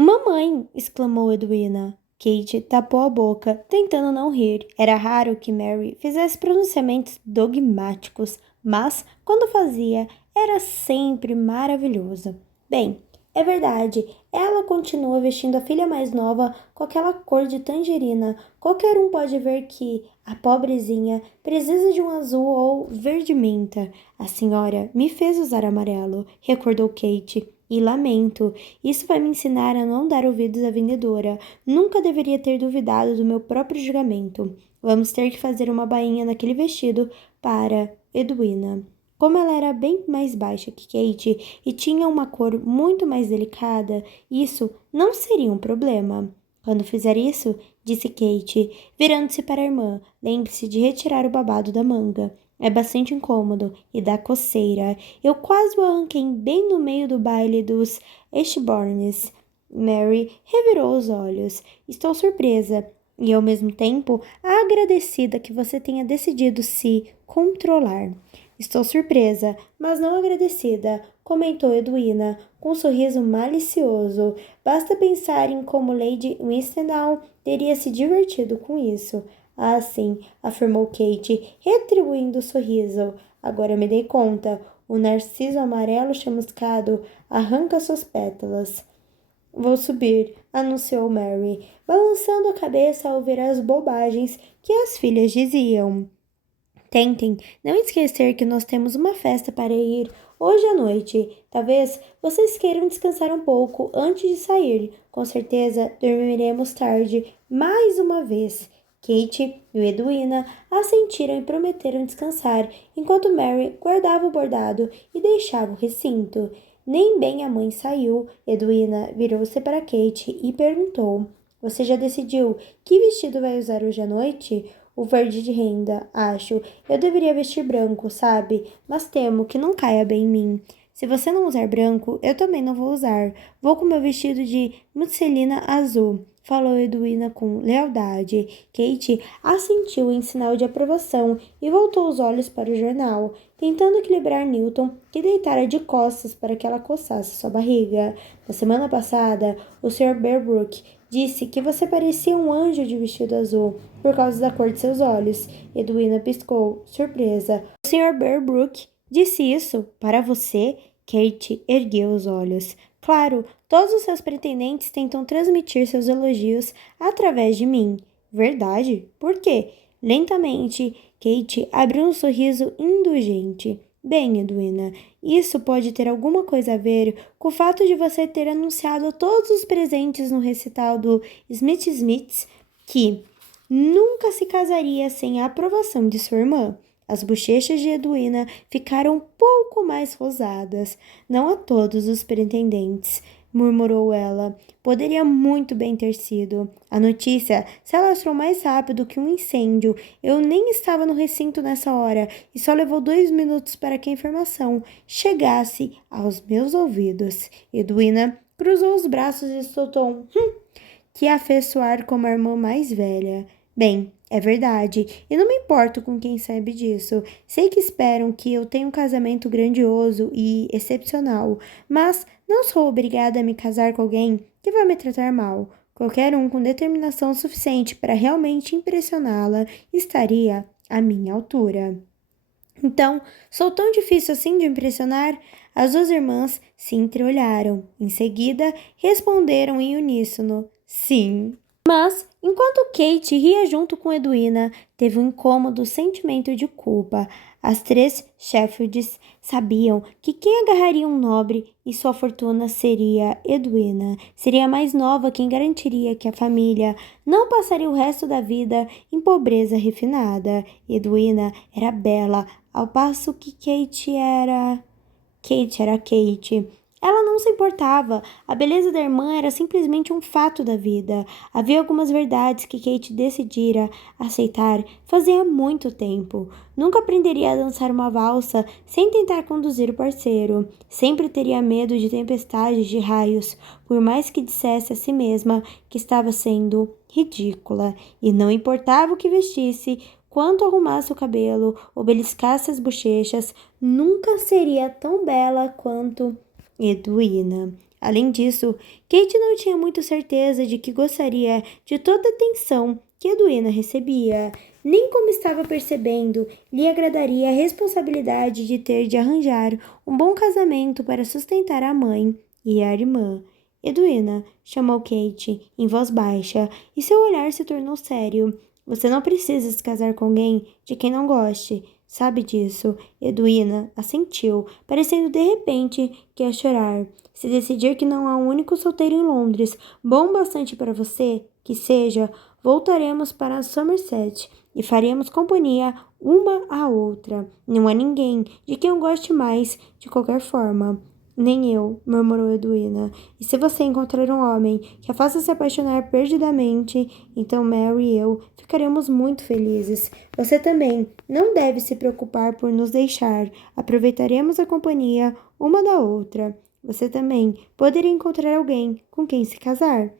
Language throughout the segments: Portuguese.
Mamãe! Exclamou Edwina. Kate tapou a boca, tentando não rir. Era raro que Mary fizesse pronunciamentos dogmáticos, mas, quando fazia, era sempre maravilhoso. Bem, é verdade, ela continua vestindo a filha mais nova com aquela cor de tangerina. Qualquer um pode ver que a pobrezinha precisa de um azul ou verde menta. A senhora me fez usar amarelo, recordou Kate. E lamento, isso vai me ensinar a não dar ouvidos à vendedora. Nunca deveria ter duvidado do meu próprio julgamento. Vamos ter que fazer uma bainha naquele vestido para Edwina. Como ela era bem mais baixa que Kate e tinha uma cor muito mais delicada, isso não seria um problema. Quando fizer isso, disse Kate, virando-se para a irmã, lembre-se de retirar o babado da manga. É bastante incômodo e dá coceira. Eu quase o arranquei bem no meio do baile dos Ashbournes. Mary revirou os olhos. Estou surpresa e, ao mesmo tempo, agradecida que você tenha decidido se controlar. Estou surpresa, mas não agradecida, comentou Edwina, com um sorriso malicioso. Basta pensar em como Lady Winstanley teria se divertido com isso. Ah, sim, afirmou Kate, retribuindo o sorriso. Agora me dei conta. O narciso amarelo chamuscado arranca suas pétalas. Vou subir, anunciou Mary, balançando a cabeça ao ver as bobagens que as filhas diziam. Tentem não esquecer que nós temos uma festa para ir hoje à noite. Talvez vocês queiram descansar um pouco antes de sair. Com certeza dormiremos tarde mais uma vez. Kate e Edwina assentiram e prometeram descansar, enquanto Mary guardava o bordado e deixava o recinto. Nem bem a mãe saiu, Edwina virou-se para Kate e perguntou: Você já decidiu que vestido vai usar hoje à noite? O verde de renda, acho. Eu deveria vestir branco, sabe? Mas temo que não caia bem em mim. Se você não usar branco, eu também não vou usar. Vou com meu vestido de musselina azul, falou Edwina com lealdade. Kate assentiu em sinal de aprovação e voltou os olhos para o jornal, tentando equilibrar Newton, que deitara de costas para que ela coçasse sua barriga. Na semana passada, o Sr. Bearbrook disse que você parecia um anjo de vestido azul, por causa da cor de seus olhos. Edwina piscou, surpresa. O Sr. Bearbrook disse isso para você? Kate ergueu os olhos. Claro, todos os seus pretendentes tentam transmitir seus elogios através de mim. Verdade? Por quê? Lentamente, Kate abriu um sorriso indulgente. Bem, Edwina, isso pode ter alguma coisa a ver com o fato de você ter anunciado todos os presentes no recital do Smiths que nunca se casaria sem a aprovação de sua irmã. As bochechas de Edwina ficaram um pouco mais rosadas. Não a todos os pretendentes, murmurou ela. Poderia muito bem ter sido. A notícia se alastrou mais rápido que um incêndio. Eu nem estava no recinto nessa hora e só levou 2 minutos para que a informação chegasse aos meus ouvidos. Edwina cruzou os braços e soltou um que a fez soar como a irmã mais velha. Bem, é verdade, e não me importo com quem sabe disso. Sei que esperam que eu tenha um casamento grandioso e excepcional, mas não sou obrigada a me casar com alguém que vai me tratar mal. Qualquer um com determinação suficiente para realmente impressioná-la estaria à minha altura. Então, sou tão difícil assim de impressionar? As duas irmãs se entreolharam. Em seguida, responderam em uníssono: sim. Mas, enquanto Kate ria junto com Edwina, teve um incômodo sentimento de culpa. As 3 Sheffields sabiam que quem agarraria um nobre e sua fortuna seria Edwina. Seria a mais nova quem garantiria que a família não passaria o resto da vida em pobreza refinada. Edwina era bela, ao passo que Kate era... Kate era Kate. Ela não se importava. A beleza da irmã era simplesmente um fato da vida. Havia algumas verdades que Kate decidira aceitar fazia muito tempo. Nunca aprenderia a dançar uma valsa sem tentar conduzir o parceiro. Sempre teria medo de tempestades de raios, por mais que dissesse a si mesma que estava sendo ridícula. E não importava o que vestisse, quanto arrumasse o cabelo ou beliscasse as bochechas, nunca seria tão bela quanto Edwina. Além disso, Kate não tinha muito certeza de que gostaria de toda a atenção que Edwina recebia, nem como estava percebendo, lhe agradaria a responsabilidade de ter de arranjar um bom casamento para sustentar a mãe e a irmã. Edwina, chamou Kate em voz baixa, e seu olhar se tornou sério. Você não precisa se casar com alguém de quem não goste. Sabe disso? Edwina assentiu, parecendo de repente que ia chorar. Se decidir que não há um único solteiro em Londres, bom bastante para você, que seja, voltaremos para Somerset e faremos companhia uma à outra. Não há ninguém de quem eu goste mais, de qualquer forma. Nem eu, murmurou Edwina. E se você encontrar um homem que a faça se apaixonar perdidamente, então Mary e eu ficaremos muito felizes. Você também não deve se preocupar por nos deixar. Aproveitaremos a companhia uma da outra. Você também poderia encontrar alguém com quem se casar,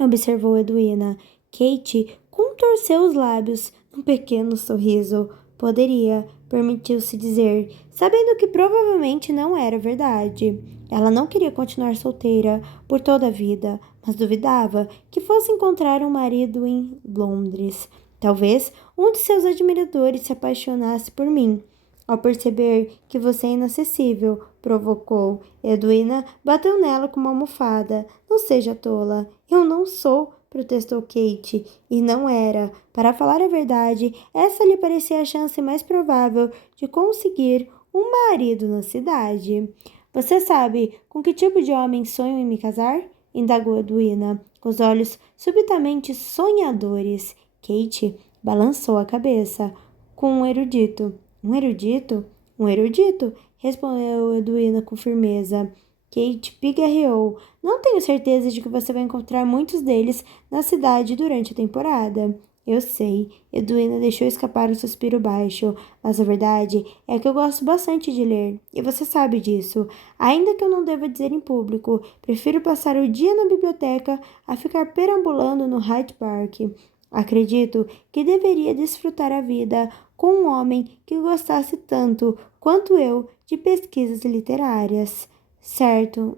observou Edwina. Kate contorceu os lábios num pequeno sorriso. Poderia, permitiu-se dizer, sabendo que provavelmente não era verdade. Ela não queria continuar solteira por toda a vida, mas duvidava que fosse encontrar um marido em Londres. Talvez um de seus admiradores se apaixonasse por mim. Ao perceber que você é inacessível, provocou. Edwina bateu nela com uma almofada. Não seja tola. Eu não sou, protestou Kate. E não era. Para falar a verdade, essa lhe parecia a chance mais provável de conseguir um marido na cidade. Você sabe com que tipo de homem sonho em me casar? Indagou Edwina, com os olhos subitamente sonhadores. Kate balançou a cabeça. Com um erudito. Um erudito? Um erudito? Respondeu Edwina com firmeza. Kate pigarreou. Não tenho certeza de que você vai encontrar muitos deles na cidade durante a temporada. Eu sei. Edwina deixou escapar um suspiro baixo. Mas a verdade é que eu gosto bastante de ler. E você sabe disso. Ainda que eu não deva dizer em público, prefiro passar o dia na biblioteca a ficar perambulando no Hyde Park. Acredito que deveria desfrutar a vida com um homem que gostasse tanto quanto eu de pesquisas literárias. Certo,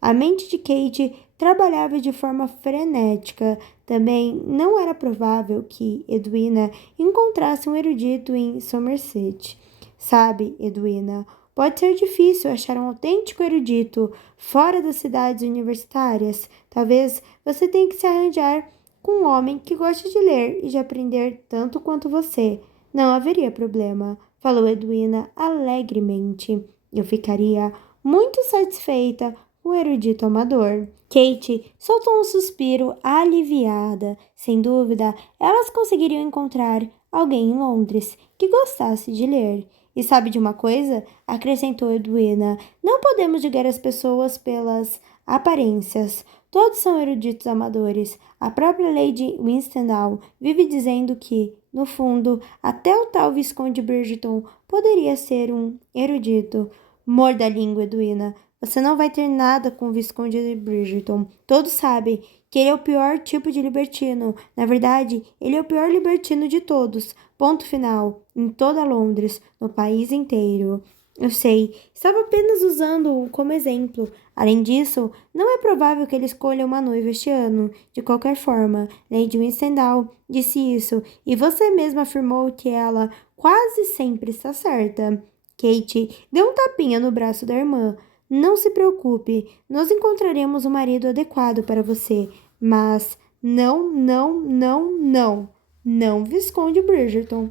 a mente de Kate trabalhava de forma frenética. Também não era provável que Edwina encontrasse um erudito em Somerset. Sabe, Edwina, pode ser difícil achar um autêntico erudito fora das cidades universitárias. Talvez você tenha que se arranjar com um homem que goste de ler e de aprender tanto quanto você. Não haveria problema, falou Edwina alegremente. Eu ficaria muito satisfeita com o erudito amador. Kate soltou um suspiro aliviada. Sem dúvida, elas conseguiriam encontrar alguém em Londres que gostasse de ler. E sabe de uma coisa? Acrescentou Edwina. Não podemos julgar as pessoas pelas aparências. Todos são eruditos amadores. A própria Lady Winstanley vive dizendo que, no fundo, até o tal Visconde Bridgerton poderia ser um erudito. Morda a língua, Edwina. Você não vai ter nada com o Visconde de Bridgerton. Todos sabem que ele é o pior tipo de libertino. Na verdade, ele é o pior libertino de todos. Ponto final. Em toda Londres, no país inteiro. Eu sei, estava apenas usando-o como exemplo. Além disso, não é provável que ele escolha uma noiva este ano. De qualquer forma, Lady Winstanley disse isso, e você mesma afirmou que ela quase sempre está certa. Kate deu um tapinha no braço da irmã. Não se preocupe, nós encontraremos um marido adequado para você. Mas não Visconde Bridgerton.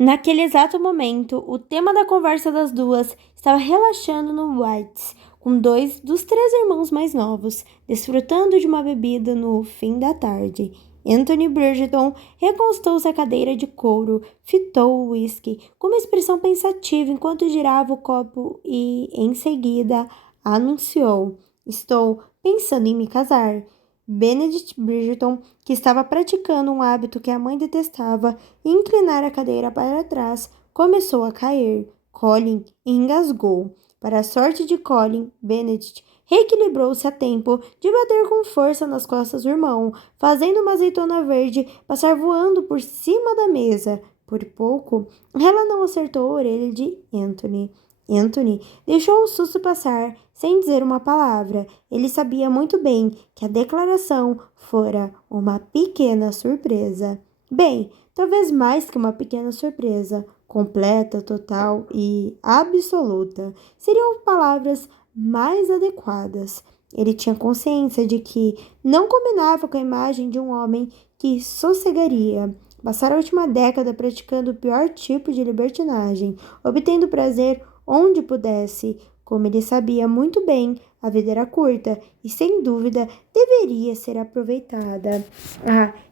Naquele exato momento, o tema da conversa das duas estava relaxando no White's, com dois dos três irmãos mais novos, desfrutando de uma bebida no fim da tarde. Anthony Bridgerton recostou-se à cadeira de couro, fitou o uísque com uma expressão pensativa enquanto girava o copo e, em seguida, anunciou: Estou pensando em me casar. Benedict Bridgerton, que estava praticando um hábito que a mãe detestava, inclinar a cadeira para trás, começou a cair. Colin engasgou. Para a sorte de Colin, Benedict reequilibrou-se a tempo de bater com força nas costas do irmão, fazendo uma azeitona verde passar voando por cima da mesa. Por pouco, ela não acertou a orelha de Anthony. Anthony deixou o susto passar, sem dizer uma palavra. Ele sabia muito bem que a declaração fora uma pequena surpresa. Bem, talvez mais que uma pequena surpresa, completa, total e absoluta, seriam palavras mais adequadas. Ele tinha consciência de que não combinava com a imagem de um homem que sossegaria. Passara a última década praticando o pior tipo de libertinagem, obtendo prazer onde pudesse. Como ele sabia muito bem, a vida era curta e, sem dúvida, deveria ser aproveitada.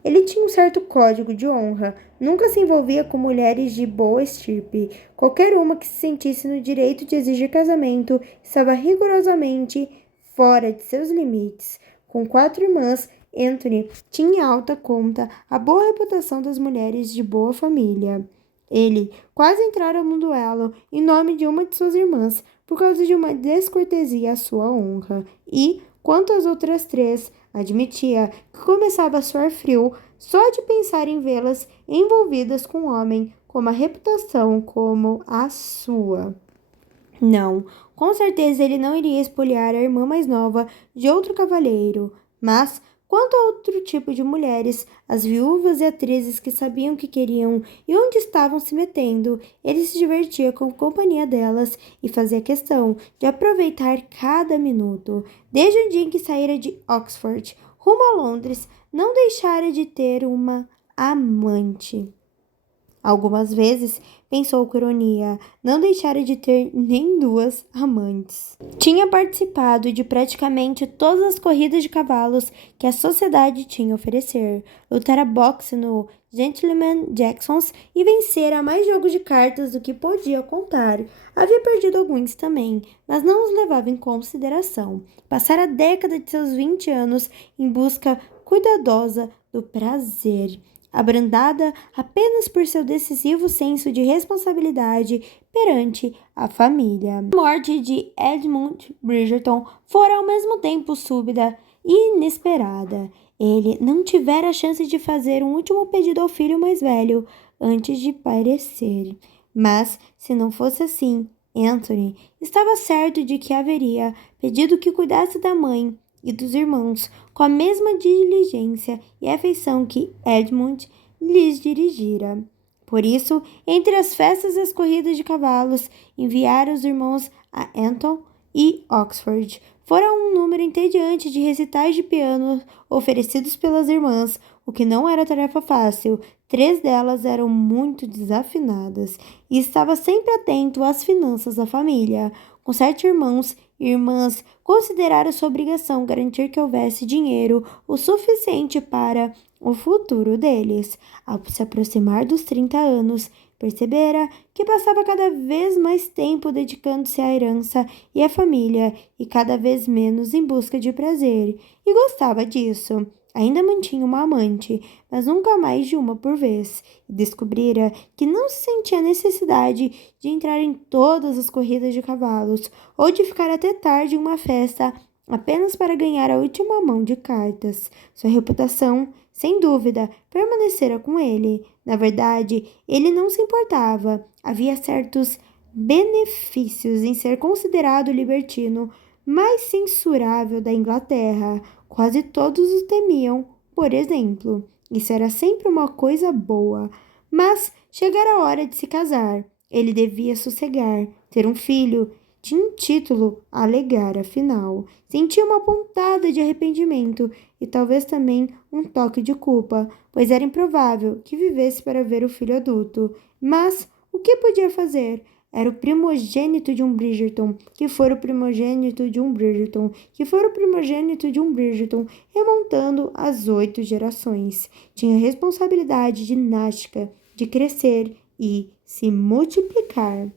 Ele tinha um certo código de honra. Nunca se envolvia com mulheres de boa estirpe. Qualquer uma que se sentisse no direito de exigir casamento estava rigorosamente fora de seus limites. Com 4 irmãs, Anthony tinha em alta conta a boa reputação das mulheres de boa família. Ele quase entrara num duelo em nome de uma de suas irmãs por causa de uma descortesia à sua honra. E, quanto às outras 3, admitia que começava a suar frio só de pensar em vê-las envolvidas com um homem com uma reputação como a sua. Não, com certeza ele não iria espoliar a irmã mais nova de outro cavalheiro, mas quanto a outro tipo de mulheres, as viúvas e atrizes que sabiam o que queriam e onde estavam se metendo, ele se divertia com a companhia delas e fazia questão de aproveitar cada minuto. Desde o dia em que saíra de Oxford, rumo a Londres, não deixara de ter uma amante. Algumas vezes pensou com ironia, não deixara de ter nem 2 amantes. Tinha participado de praticamente todas as corridas de cavalos que a sociedade tinha a oferecer, lutara boxe no Gentleman Jackson's e vencera mais jogos de cartas do que podia contar. Havia perdido alguns também, mas não os levava em consideração. Passara a década de seus 20 anos em busca cuidadosa do prazer, abrandada apenas por seu decisivo senso de responsabilidade perante a família. A morte de Edmund Bridgerton fora ao mesmo tempo súbita e inesperada. Ele não tivera a chance de fazer um último pedido ao filho mais velho antes de perecer. Mas, se não fosse assim, Anthony estava certo de que haveria pedido que cuidasse da mãe e dos irmãos com a mesma diligência e afeição que Edmund lhes dirigira. Por isso, entre as festas e as corridas de cavalos, enviara os irmãos a Eton e Oxford. Fora um número entediante de recitais de piano oferecidos pelas irmãs, o que não era tarefa fácil. 3 delas eram muito desafinadas e estava sempre atento às finanças da família. Com 7 irmãos e irmãs, considerara sua obrigação garantir que houvesse dinheiro o suficiente para o futuro deles. Ao se aproximar dos 30 anos, percebera que passava cada vez mais tempo dedicando-se à herança e à família e cada vez menos em busca de prazer. E gostava disso. Ainda mantinha uma amante, mas nunca mais de uma por vez, e descobrira que não se sentia necessidade de entrar em todas as corridas de cavalos ou de ficar até tarde em uma festa apenas para ganhar a última mão de cartas. Sua reputação, sem dúvida, permanecera com ele. Na verdade, ele não se importava. Havia certos benefícios em ser considerado o libertino mais censurável da Inglaterra. Quase todos o temiam, por exemplo. Isso era sempre uma coisa boa. Mas chegara a hora de se casar. Ele devia sossegar, ter um filho. Tinha um título a alegar, afinal. Sentia uma pontada de arrependimento e talvez também um toque de culpa, pois era improvável que vivesse para ver o filho adulto. Mas o que podia fazer? Era o primogênito de um Bridgerton, que fora o primogênito de um Bridgerton, que fora o primogênito de um Bridgerton, remontando as 8 gerações. Tinha responsabilidade dinástica de crescer e se multiplicar.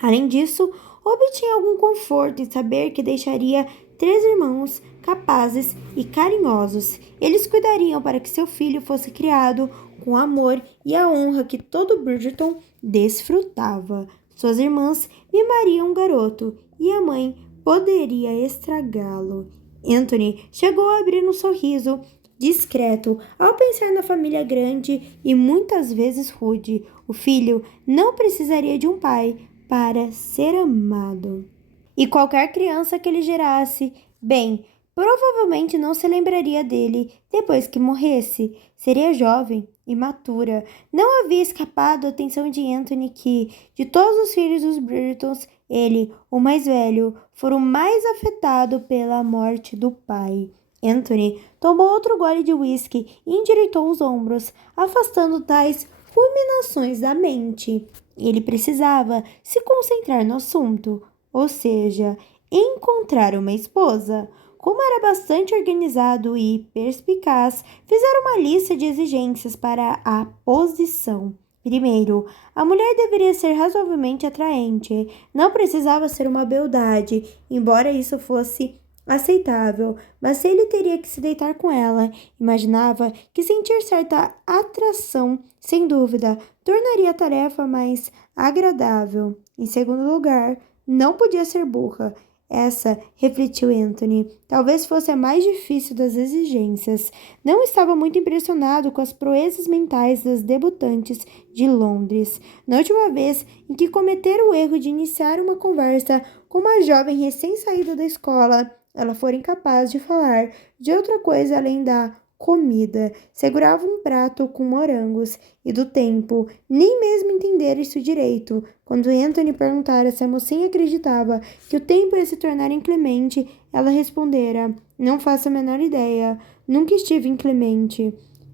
Além disso, obtinha algum conforto em saber que deixaria 3 irmãos capazes e carinhosos. Eles cuidariam para que seu filho fosse criado com amor e a honra que todo Bridgerton desfrutava. Suas irmãs mimariam o garoto e a mãe poderia estragá-lo. Anthony chegou a abrir um sorriso discreto ao pensar na família grande e muitas vezes rude. O filho não precisaria de um pai para ser amado. E qualquer criança que ele gerasse, bem, provavelmente não se lembraria dele depois que morresse. Seria jovem, imatura. Não havia escapado a atenção de Anthony que, de todos os filhos dos Bridgertons, ele, o mais velho, foi o mais afetado pela morte do pai. Anthony tomou outro gole de uísque e endireitou os ombros, afastando tais ruminações da mente. Ele precisava se concentrar no assunto, ou seja, encontrar uma esposa. Como era bastante organizado e perspicaz, fizeram uma lista de exigências para a posição. Primeiro, a mulher deveria ser razoavelmente atraente. Não precisava ser uma beldade, embora isso fosse aceitável, mas ele teria que se deitar com ela. Imaginava que sentir certa atração, sem dúvida, tornaria a tarefa mais agradável. Em segundo lugar, não podia ser burra. Essa, refletiu Anthony, talvez fosse a mais difícil das exigências. Não estava muito impressionado com as proezas mentais das debutantes de Londres. Na última vez em que cometeram o erro de iniciar uma conversa com uma jovem recém-saída da escola, ela fora incapaz de falar de outra coisa além da comida. Segurava um prato com morangos e do tempo, nem mesmo entender isso direito. Quando Anthony perguntara se a mocinha acreditava que o tempo ia se tornar inclemente, ela respondera: não faço a menor ideia. Nunca estive inclemente.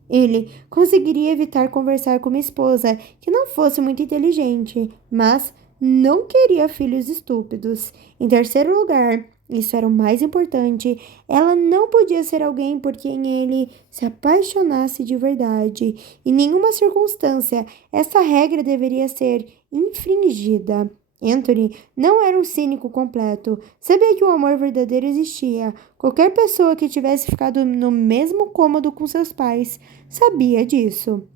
Ele conseguiria evitar conversar com uma esposa que não fosse muito inteligente, mas não queria filhos estúpidos. Em terceiro lugar, isso era o mais importante, ela não podia ser alguém por quem ele se apaixonasse de verdade. Em nenhuma circunstância, essa regra deveria ser infringida. Anthony não era um cínico completo. Sabia que o amor verdadeiro existia. Qualquer pessoa que tivesse ficado no mesmo cômodo com seus pais sabia disso.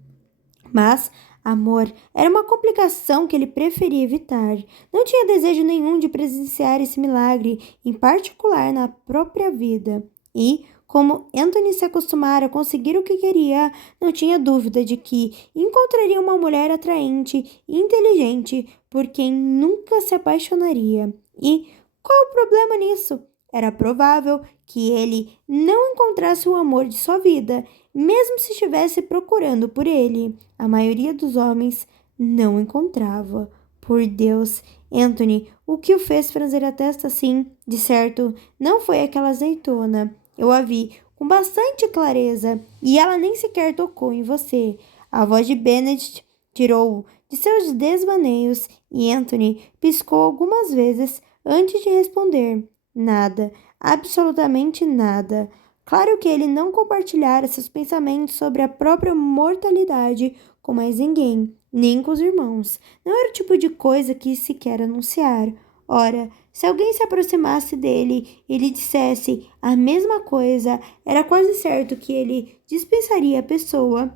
Mas amor era uma complicação que ele preferia evitar. Não tinha desejo nenhum de presenciar esse milagre, em particular na própria vida. E, como Anthony se acostumara a conseguir o que queria, não tinha dúvida de que encontraria uma mulher atraente e inteligente por quem nunca se apaixonaria. E qual o problema nisso? Era provável que ele não encontrasse o amor de sua vida, mesmo se estivesse procurando por ele. A maioria dos homens não encontrava. Por Deus, Anthony, o que o fez franzir a testa assim, de certo, não foi aquela azeitona. Eu a vi com bastante clareza e ela nem sequer tocou em você. A voz de Benedict tirou-o de seus desvaneios e Anthony piscou algumas vezes antes de responder. Nada, absolutamente nada. Claro que ele não compartilhara seus pensamentos sobre a própria mortalidade com mais ninguém, nem com os irmãos. Não era o tipo de coisa que se quer anunciar. Ora, se alguém se aproximasse dele e lhe dissesse a mesma coisa, era quase certo que ele dispensaria a pessoa,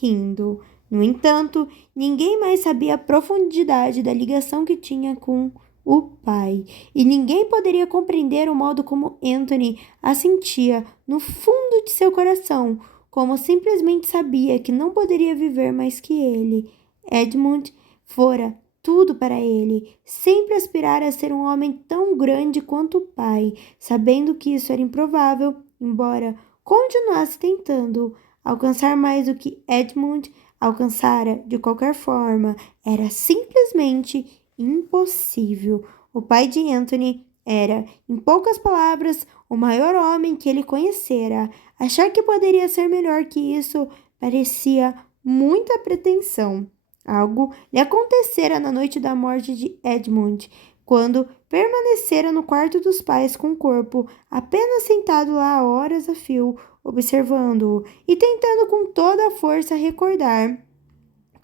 rindo. No entanto, ninguém mais sabia a profundidade da ligação que tinha com o pai, e ninguém poderia compreender o modo como Anthony a sentia no fundo de seu coração, como simplesmente sabia que não poderia viver mais que ele. Edmund fora tudo para ele, sempre aspirara a ser um homem tão grande quanto o pai, sabendo que isso era improvável, embora continuasse tentando alcançar mais do que Edmund alcançara de qualquer forma, era simplesmente impossível. O pai de Anthony era, em poucas palavras, o maior homem que ele conhecera. Achar que poderia ser melhor que isso parecia muita pretensão. Algo lhe acontecera na noite da morte de Edmund, quando permanecera no quarto dos pais com o corpo apenas sentado lá horas a fio, observando-o e tentando com toda a força recordar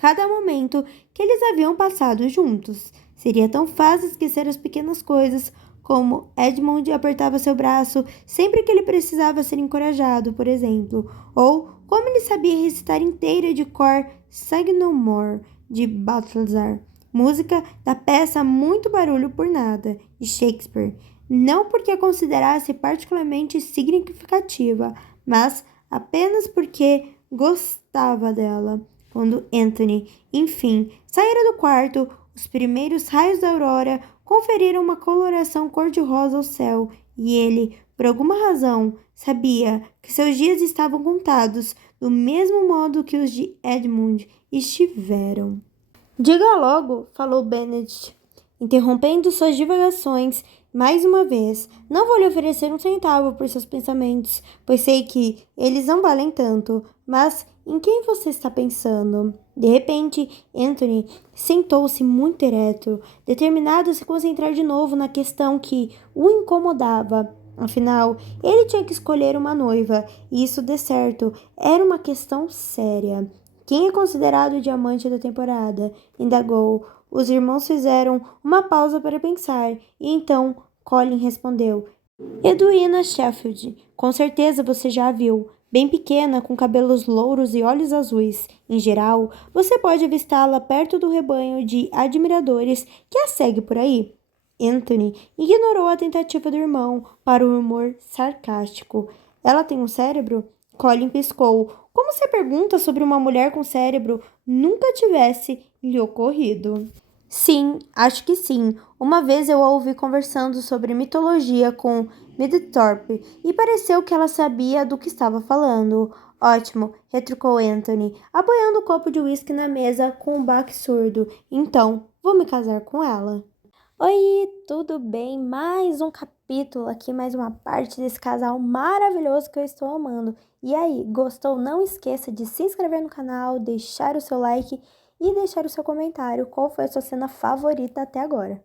cada momento que eles haviam passado juntos. Seria tão fácil esquecer as pequenas coisas, como Edmund apertava seu braço sempre que ele precisava ser encorajado, por exemplo, ou como ele sabia recitar inteira de cor Sing No More, de Balthazar, música da peça Muito Barulho por Nada, de Shakespeare, não porque a considerasse particularmente significativa, mas apenas porque gostava dela. Quando Anthony, enfim, saíra do quarto, os primeiros raios da aurora conferiram uma coloração cor-de-rosa ao céu, e ele, por alguma razão, sabia que seus dias estavam contados, do mesmo modo que os de Edmund estiveram. Diga logo, falou Benedict, interrompendo suas divagações mais uma vez. Não vou lhe oferecer um centavo por seus pensamentos, pois sei que eles não valem tanto. Mas em quem você está pensando? De repente, Anthony sentou-se muito ereto, determinado a se concentrar de novo na questão que o incomodava. Afinal, ele tinha que escolher uma noiva, e isso, de certo, era uma questão séria. Quem é considerado o diamante da temporada? Indagou. Os irmãos fizeram uma pausa para pensar, e então Colin respondeu. Edwina Sheffield. Com certeza você já a viu. Bem pequena, com cabelos louros e olhos azuis. Em geral, você pode avistá-la perto do rebanho de admiradores que a segue por aí. Anthony ignorou a tentativa do irmão para o humor sarcástico. Ela tem um cérebro? Colin piscou, como se a pergunta sobre uma mulher com cérebro nunca tivesse lhe ocorrido. Sim, acho que sim. Uma vez eu a ouvi conversando sobre mitologia com Midthorpe e pareceu que ela sabia do que estava falando. Ótimo, retrucou Anthony, apoiando o copo de uísque na mesa com um baque surdo. Então, vou me casar com ela. Oi, tudo bem? Mais um capítulo aqui, mais uma parte desse casal maravilhoso que eu estou amando. E aí, gostou? Não esqueça de se inscrever no canal, deixar o seu like e deixar o seu comentário. Qual foi a sua cena favorita até agora?